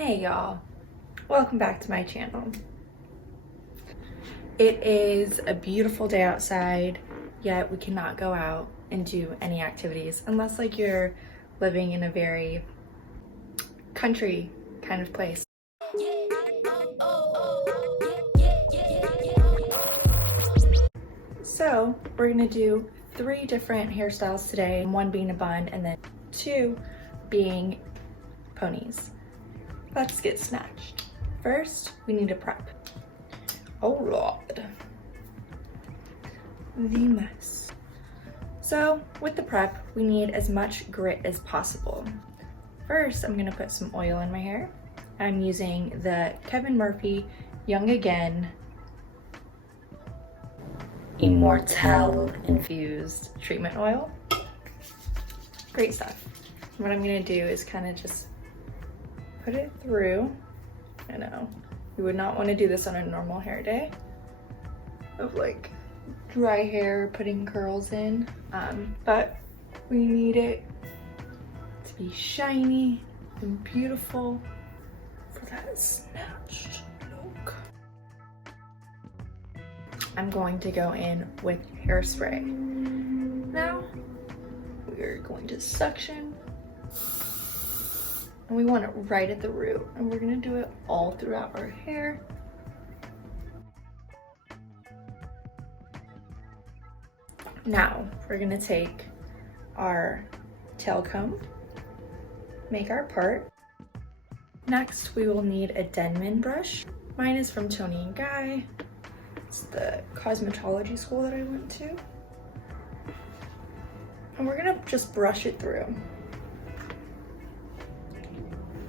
Hey y'all, welcome back to my channel. It is a beautiful day outside, yet we cannot go out and do any activities unless like you're living in a very country kind of place. So we're gonna do 3 different hairstyles today, 1 being a bun and then 2 being ponies. Let's get snatched. First, we need to prep. Oh Lord, the mess. So with the prep, we need as much grit as possible. First, I'm gonna put some oil in my hair. I'm using the KEVIN.MURPHY Young Again Immortelle infused treatment oil. Great stuff. What I'm gonna do is kind of just put it through. I know, you would not want to do this on a normal hair day of like dry hair, putting curls in, but we need it to be shiny and beautiful for that snatched look. I'm going to go in with hairspray. Now we're going to suction, and we want it right at the root, and we're gonna do it all throughout our hair. Now we're gonna take our tail comb, make our part. Next we will need a DENMAN brush. Mine is from Toni & Guy. It's the cosmetology school that I went to. And we're gonna just brush it through.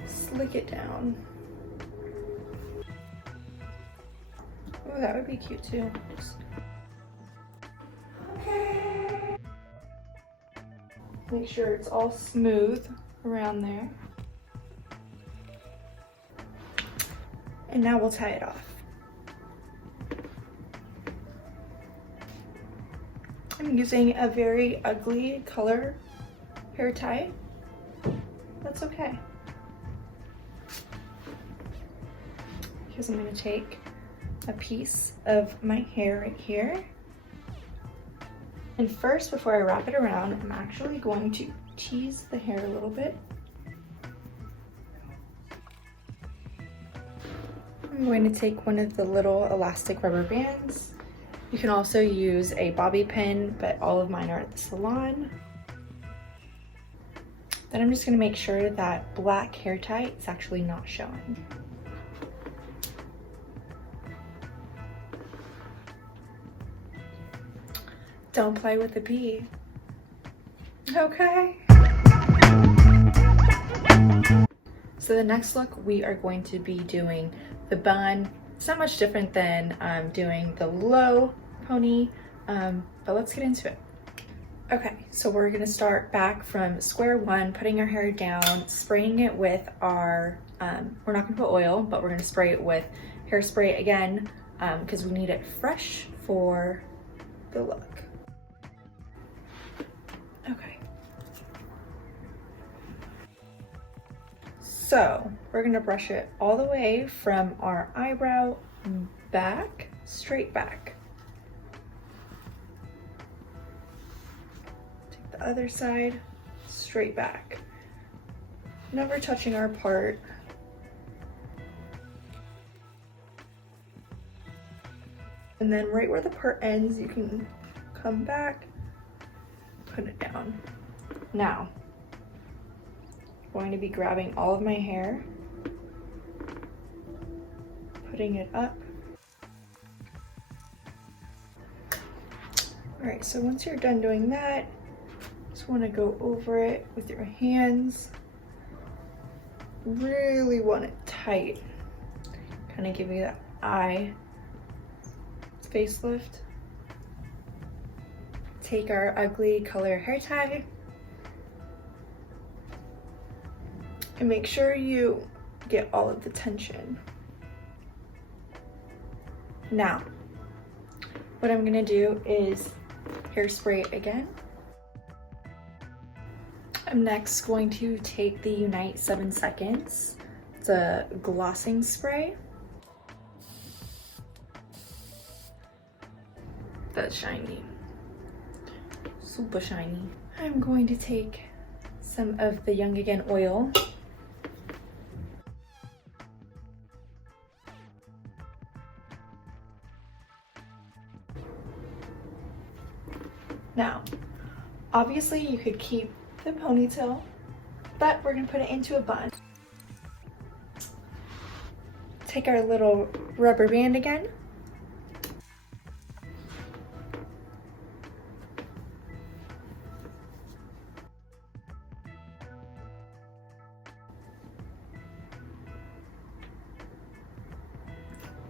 Slick it down. Oh, that would be cute too. Okay. Make sure it's all smooth around there. And now we'll tie it off. I'm using a very ugly color hair tie. That's okay. Because I'm going to take a piece of my hair right here. And first, before I wrap it around, I'm actually going to tease the hair a little bit. I'm going to take one of the little elastic rubber bands. You can also use a bobby pin, but all of mine are at the salon. Then I'm just going to make sure that black hair tie is actually not showing. Don't play with the bee. Okay. So the next look, we are going to be doing the bun. It's not much different than doing the low pony, but let's get into it. Okay, so we're gonna start back from square one, putting our hair down, spraying it with our, we're not gonna put oil, but we're gonna spray it with hairspray again, because we need it fresh for the look. Okay. So we're gonna brush it all the way from our eyebrow back, straight back. Take the other side, straight back. Never touching our part. And then right where the part ends, you can come back, put it down. Now, I'm going to be grabbing all of my hair, putting it up. All right, so once you're done doing that, just want to go over it with your hands. Really want it tight. Kind of give you that eye facelift. Take our ugly color hair tie and make sure you get all of the tension. Now, what I'm gonna do is hairspray again. I'm next going to take the Unite 7 Seconds It's a glossing spray. That's shiny. Super shiny. I'm going to take some of the Young Again oil. Now, obviously you could keep the ponytail, but we're gonna put it into a bun. Take our little rubber band again.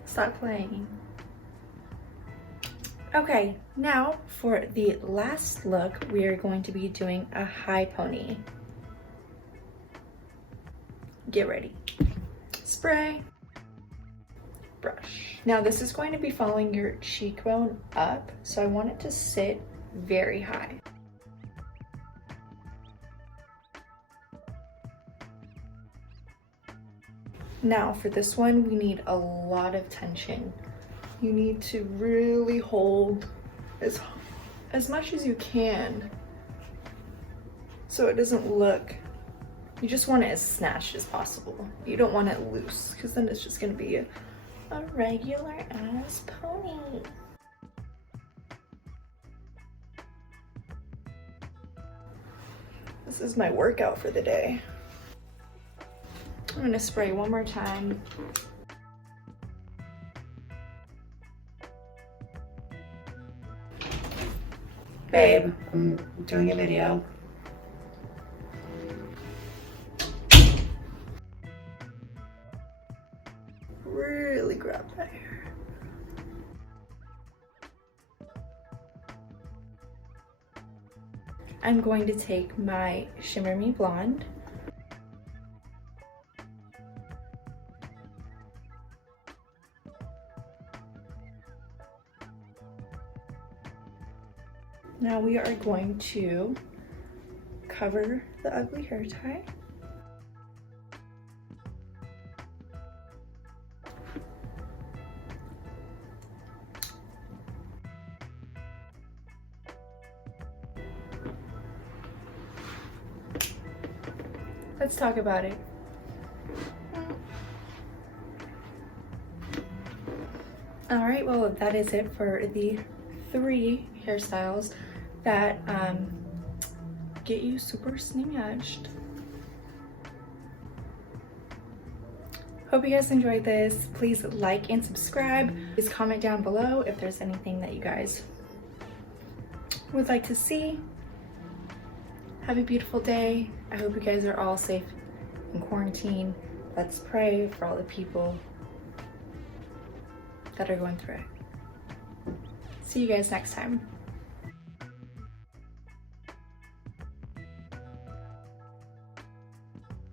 Stop playing. Okay, now for the last look, we are going to be doing a high pony. Get ready. Spray, brush. Now this is going to be following your cheekbone up, so I want it to sit very high. Now for this one, we need a lot of tension. You need to really hold as much as you can so it doesn't look, you just want it as snatched as possible. You don't want it loose because then it's just gonna be a regular ass pony. This is my workout for the day. I'm gonna spray one more time. Babe, I'm doing a video. Really grab that hair. I'm going to take my Shimmer Me Blonde. Now we are going to cover the ugly hair tie. Let's talk about it. All right, well, that is it for the 3 hairstyles that get you super snatched. Hope you guys enjoyed this. Please like and subscribe. Please comment down below if there's anything that you guys would like to see. Have a beautiful day. I hope you guys are all safe in quarantine. Let's pray for all the people that are going through it. See you guys next time.